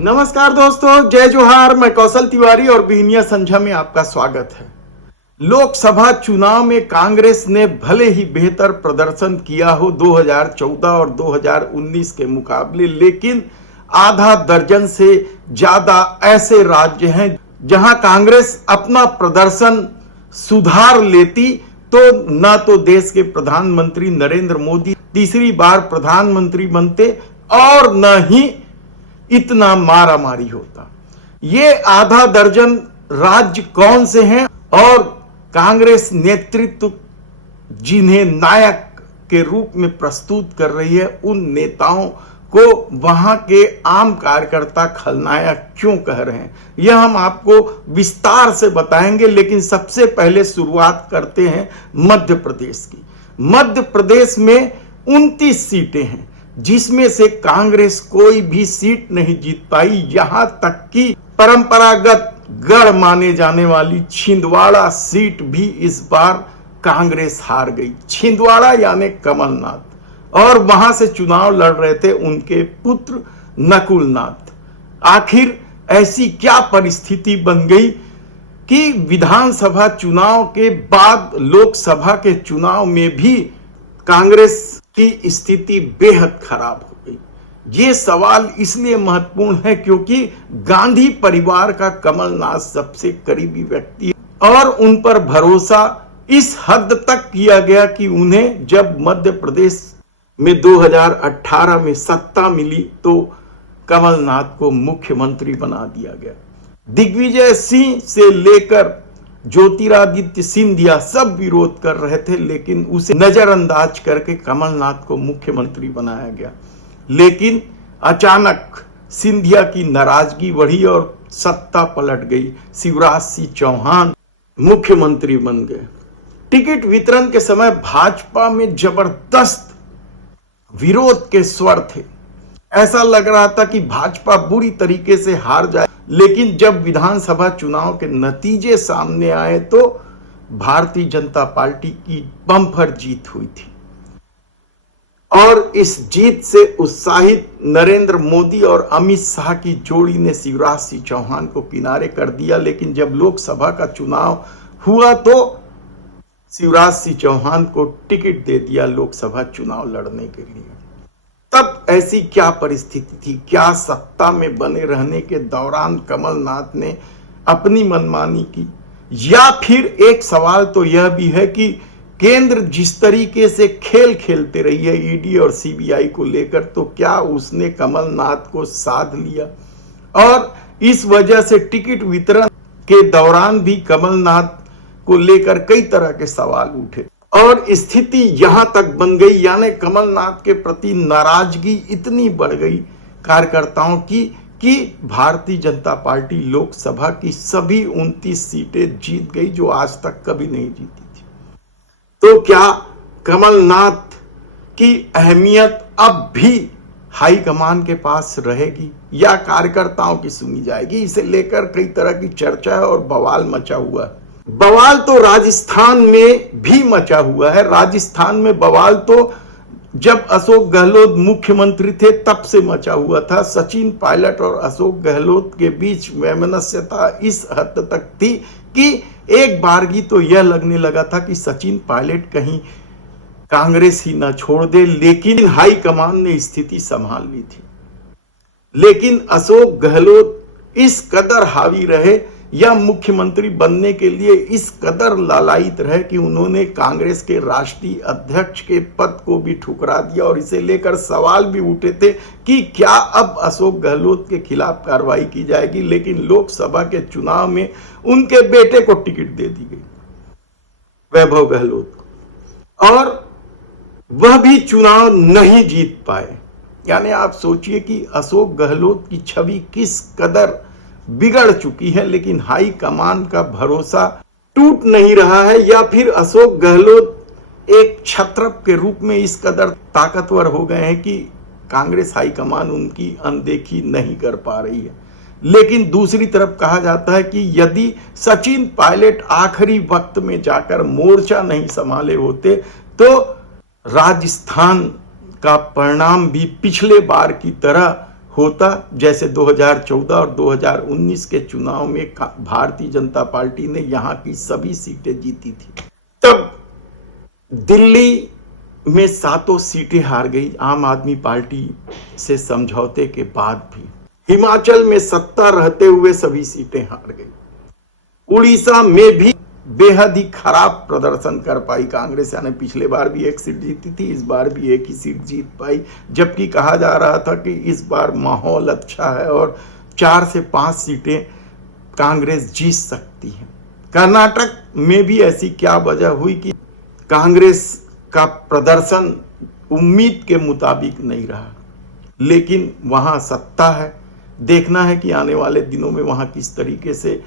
नमस्कार दोस्तों, जय जोहार। मैं कौशल तिवारी और बिहनिया संझा में आपका स्वागत है। लोकसभा चुनाव में कांग्रेस ने भले ही बेहतर प्रदर्शन किया हो 2014 और 2019 के मुकाबले, लेकिन आधा दर्जन से ज्यादा ऐसे राज्य हैं जहां कांग्रेस अपना प्रदर्शन सुधार लेती तो न तो देश के प्रधानमंत्री नरेंद्र मोदी तीसरी बार प्रधानमंत्री बनते और न ही इतना मारामारी होता। ये आधा दर्जन राज्य कौन से हैं और कांग्रेस नेतृत्व जिन्हें नायक के रूप में प्रस्तुत कर रही है, उन नेताओं को वहां के आम कार्यकर्ता खलनायक क्यों कह रहे हैं, यह हम आपको विस्तार से बताएंगे। लेकिन सबसे पहले शुरुआत करते हैं मध्य प्रदेश की। मध्य प्रदेश में 29 सीटें हैं, जिसमें से कांग्रेस कोई भी सीट नहीं जीत पाई। यहां तक कि परंपरागत गढ़ माने जाने वाली छिंदवाड़ा सीट भी इस बार कांग्रेस हार गई। छिंदवाड़ा यानी कमलनाथ, और वहां से चुनाव लड़ रहे थे उनके पुत्र नकुलनाथ। आखिर ऐसी क्या परिस्थिति बन गई कि विधानसभा चुनाव के बाद लोकसभा के चुनाव में भी कांग्रेस की स्थिति बेहद खराब हो गई। ये सवाल इसलिए महत्वपूर्ण है क्योंकि गांधी परिवार का कमलनाथ सबसे करीबी व्यक्ति है और उन पर भरोसा इस हद तक किया गया कि उन्हें जब मध्य प्रदेश में 2018 में सत्ता मिली तो कमलनाथ को मुख्यमंत्री बना दिया गया। दिग्विजय सिंह से लेकर ज्योतिरादित्य सिंधिया सब विरोध कर रहे थे, लेकिन उसे नजरअंदाज करके कमलनाथ को मुख्यमंत्री बनाया गया। लेकिन अचानक सिंधिया की नाराजगी बढ़ी और सत्ता पलट गई। शिवराज सिंह चौहान मुख्यमंत्री बन गए। टिकट वितरण के समय भाजपा में जबरदस्त विरोध के स्वर थे। ऐसा लग रहा था कि भाजपा बुरी तरीके से हार जाए, लेकिन जब विधानसभा चुनाव के नतीजे सामने आए तो भारतीय जनता पार्टी की बम्पर जीत हुई थी और इस जीत से उत्साहित नरेंद्र मोदी और अमित शाह की जोड़ी ने शिवराज सिंह चौहान को किनारे कर दिया। लेकिन जब लोकसभा का चुनाव हुआ तो शिवराज सिंह चौहान को टिकट दे दिया लोकसभा चुनाव लड़ने के लिए। तब ऐसी क्या परिस्थिति थी? क्या सत्ता में बने रहने के दौरान कमलनाथ ने अपनी मनमानी की, या फिर एक सवाल तो यह भी है कि केंद्र जिस तरीके से खेल खेलते रही है ईडी और सीबीआई को लेकर, तो क्या उसने कमलनाथ को साध लिया? और इस वजह से टिकट वितरण के दौरान भी कमलनाथ को लेकर कई तरह के सवाल उठे और स्थिति यहां तक बन गई, यानी कमलनाथ के प्रति नाराजगी इतनी बढ़ गई कार्यकर्ताओं की कि भारतीय जनता पार्टी लोकसभा की सभी 29 सीटें जीत गई, जो आज तक कभी नहीं जीती थी। तो क्या कमलनाथ की अहमियत अब भी हाईकमान के पास रहेगी या कार्यकर्ताओं की सुनी जाएगी? इसे लेकर कई तरह की चर्चा है और बवाल मचा हुआ है। बवाल तो राजस्थान में भी मचा हुआ है। राजस्थान में बवाल तो जब अशोक गहलोत मुख्यमंत्री थे तब से मचा हुआ था। सचिन पायलट और अशोक गहलोत के बीच वैमनस्यता इस हद तक थी कि एक बारगी तो यह लगने लगा था कि सचिन पायलट कहीं कांग्रेस ही न छोड़ दे, लेकिन हाईकमान ने स्थिति संभाल ली थी। लेकिन अशोक गहलोत इस कदर हावी रहे या मुख्यमंत्री बनने के लिए इस कदर लालायित रहे कि उन्होंने कांग्रेस के राष्ट्रीय अध्यक्ष के पद को भी ठुकरा दिया और इसे लेकर सवाल भी उठे थे कि क्या अब अशोक गहलोत के खिलाफ कार्रवाई की जाएगी। लेकिन लोकसभा के चुनाव में उनके बेटे को टिकट दे दी गई, वैभव गहलोत को, और वह भी चुनाव नहीं जीत पाए। यानी आप सोचिए कि अशोक गहलोत की छवि किस कदर बिगड़ चुकी है, लेकिन हाई कमान का भरोसा टूट नहीं रहा है, या फिर अशोक गहलोत एक छत्रप के रूप में इस कदर ताकतवर हो गए हैं कि कांग्रेस हाईकमान उनकी अनदेखी नहीं कर पा रही है। लेकिन दूसरी तरफ कहा जाता है कि यदि सचिन पायलट आखिरी वक्त में जाकर मोर्चा नहीं संभाले होते तो राजस्थान का परिणाम भी पिछले बार की तरह होता जैसे 2014 और 2019 के चुनाव में भारतीय जनता पार्टी ने यहाँ की सभी सीटें जीती थी। तब दिल्ली में 7 सीटें हार गई आम आदमी पार्टी से समझौते के बाद भी। हिमाचल में सत्ता रहते हुए सभी सीटें हार गई। उड़ीसा में भी बेहद ही खराब प्रदर्शन कर पाई कांग्रेस, यानी पिछले बार भी 1 सीट जीती थी, इस बार भी 1 ही सीट जीत पाई, जबकि कहा जा रहा था कि इस बार माहौल अच्छा है और 4 से 5 सीटें कांग्रेस जीत सकती है। कर्नाटक में भी ऐसी क्या वजह हुई कि कांग्रेस का प्रदर्शन उम्मीद के मुताबिक नहीं रहा, लेकिन वहां सत्ता है। देखना है कि आने वाले दिनों में वहां किस तरीके से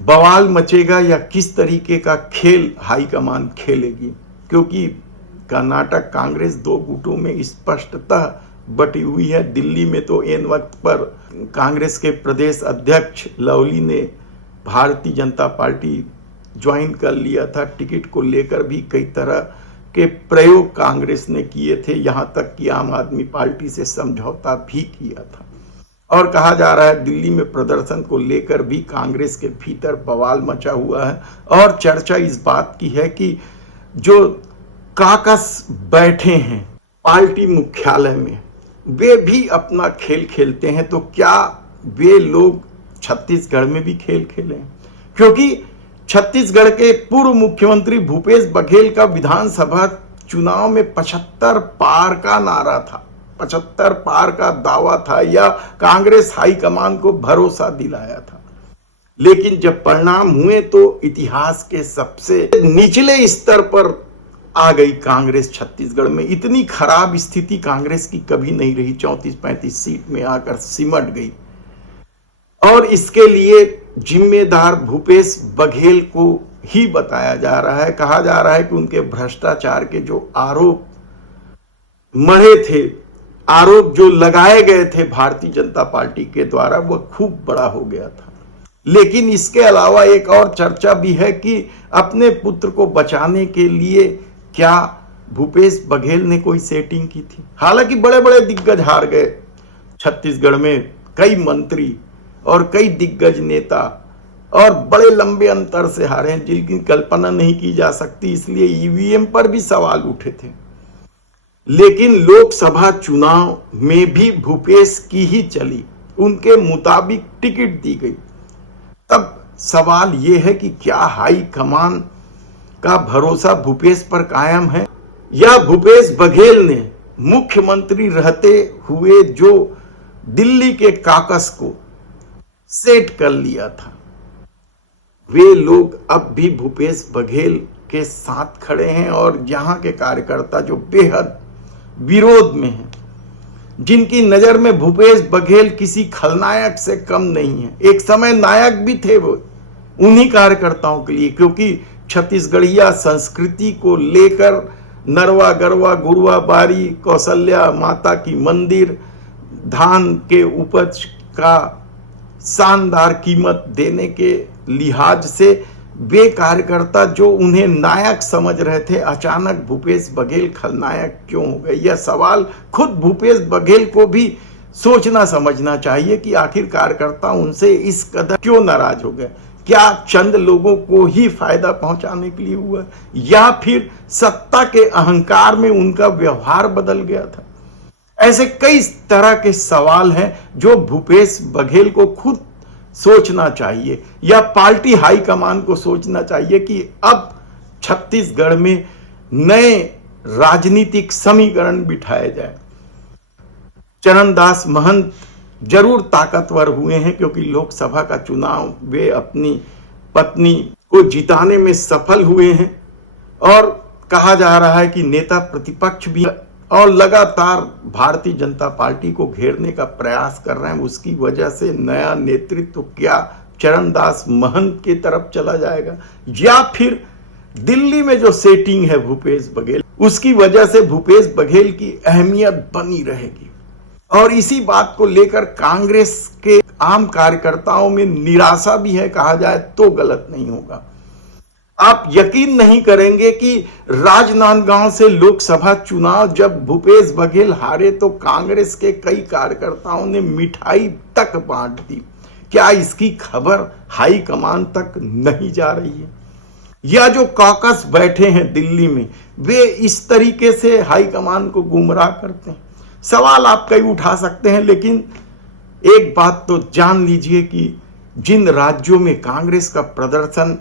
बवाल मचेगा या किस तरीके का खेल हाईकमान खेलेगी, क्योंकि कर्नाटक कांग्रेस 2 गुटों में स्पष्टतः बटी हुई है। दिल्ली में तो एन वक्त पर कांग्रेस के प्रदेश अध्यक्ष लवली ने भारतीय जनता पार्टी ज्वाइन कर लिया था। टिकट को लेकर भी कई तरह के प्रयोग कांग्रेस ने किए थे, यहां तक कि आम आदमी पार्टी से समझौता भी किया था। और कहा जा रहा है दिल्ली में प्रदर्शन को लेकर भी कांग्रेस के भीतर बवाल मचा हुआ है। और चर्चा इस बात की है कि जो काकस बैठे हैं पार्टी मुख्यालय में, वे भी अपना खेल खेलते हैं, तो क्या वे लोग छत्तीसगढ़ में भी खेल खेलें? क्योंकि छत्तीसगढ़ के पूर्व मुख्यमंत्री भूपेश बघेल का विधानसभा चुनाव में 75 पार का नारा था, 75 पार का दावा था, या कांग्रेस हाईकमान को भरोसा दिलाया था। लेकिन जब परिणाम हुए तो इतिहास के सबसे निचले स्तर पर आ गई कांग्रेस। छत्तीसगढ़ में इतनी खराब स्थिति कांग्रेस की कभी नहीं रही, 34-35 सीट में आकर सिमट गई। और इसके लिए जिम्मेदार भूपेश बघेल को ही बताया जा रहा है। कहा जा रहा है कि उनके भ्रष्टाचार के जो आरोप मढ़े थे, आरोप जो लगाए गए थे भारतीय जनता पार्टी के द्वारा, वह खूब बड़ा हो गया था। लेकिन इसके अलावा एक और चर्चा भी है कि अपने पुत्र को बचाने के लिए क्या भूपेश बघेल ने कोई सेटिंग की थी। हालांकि बड़े बड़े दिग्गज हार गए छत्तीसगढ़ में, कई मंत्री और कई दिग्गज नेता, और बड़े लंबे अंतर से हारे हैं जिनकी कल्पना नहीं की जा सकती। इसलिए ईवीएम पर भी सवाल उठे थे। लेकिन लोकसभा चुनाव में भी भूपेश की ही चली, उनके मुताबिक टिकट दी गई। तब सवाल यह है कि क्या हाई कमान का भरोसा भूपेश पर कायम है, या भूपेश बघेल ने मुख्यमंत्री रहते हुए जो दिल्ली के काकस को सेट कर लिया था, वे लोग अब भी भूपेश बघेल के साथ खड़े हैं। और यहाँ के कार्यकर्ता जो बेहद विरोध में हैं, जिनकी नजर में भूपेश बघेल किसी खलनायक से कम नहीं है, एक समय नायक भी थे वो उन्हीं कार्यकर्ताओं के लिए, क्योंकि छत्तीसगढ़िया संस्कृति को लेकर नरवा गरवा गुरुआ बारी, कौशल्या माता की मंदिर, धान के उपज का शानदार कीमत देने के लिहाज से वे कार्यकर्ता जो उन्हें नायक समझ रहे थे, अचानक भूपेश बघेल खलनायक क्यों हो गए? यह सवाल खुद भूपेश बघेल को भी सोचना समझना चाहिए कि आखिर कार्यकर्ता उनसे इस कदर क्यों नाराज हो गए। क्या चंद लोगों को ही फायदा पहुंचाने के लिए हुआ, या फिर सत्ता के अहंकार में उनका व्यवहार बदल गया था? ऐसे कई तरह के सवाल हैं जो भूपेश बघेल को खुद सोचना चाहिए, या पार्टी हाईकमान को सोचना चाहिए कि अब छत्तीसगढ़ में नए राजनीतिक समीकरण बिठाए जाए। चरणदास महंत जरूर ताकतवर हुए हैं, क्योंकि लोकसभा का चुनाव वे अपनी पत्नी को जिताने में सफल हुए हैं। और कहा जा रहा है कि नेता प्रतिपक्ष भी और लगातार भारतीय जनता पार्टी को घेरने का प्रयास कर रहे हैं। उसकी वजह से नया नेतृत्व क्या चरणदास महंत की तरफ चला जाएगा, या फिर दिल्ली में जो सेटिंग है भूपेश बघेल, उसकी वजह से भूपेश बघेल की अहमियत बनी रहेगी। और इसी बात को लेकर कांग्रेस के आम कार्यकर्ताओं में निराशा भी है, कहा जाए तो गलत नहीं होगा। आप यकीन नहीं करेंगे कि राजनांदगांव से लोकसभा चुनाव जब भूपेश बघेल हारे तो कांग्रेस के कई कार्यकर्ताओं ने मिठाई तक बांट दी। क्या इसकी खबर हाई कमान तक नहीं जा रही है? या जो कॉकस बैठे हैं दिल्ली में, वे इस तरीके से हाई कमान को गुमराह करते हैं? सवाल आप कई उठा सकते हैं, लेकिन एक बात तो जान लीजिए कि जिन राज्यों में कांग्रेस का प्रदर्शन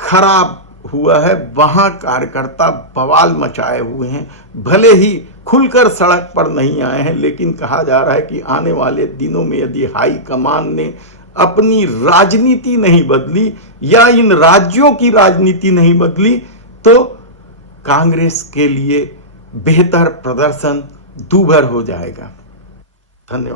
खराब हुआ है, वहां कार्यकर्ता बवाल मचाए हुए हैं। भले ही खुलकर सड़क पर नहीं आए हैं, लेकिन कहा जा रहा है कि आने वाले दिनों में यदि हाई कमान ने अपनी राजनीति नहीं बदली या इन राज्यों की राजनीति नहीं बदली, तो कांग्रेस के लिए बेहतर प्रदर्शन दूभर हो जाएगा। धन्यवाद।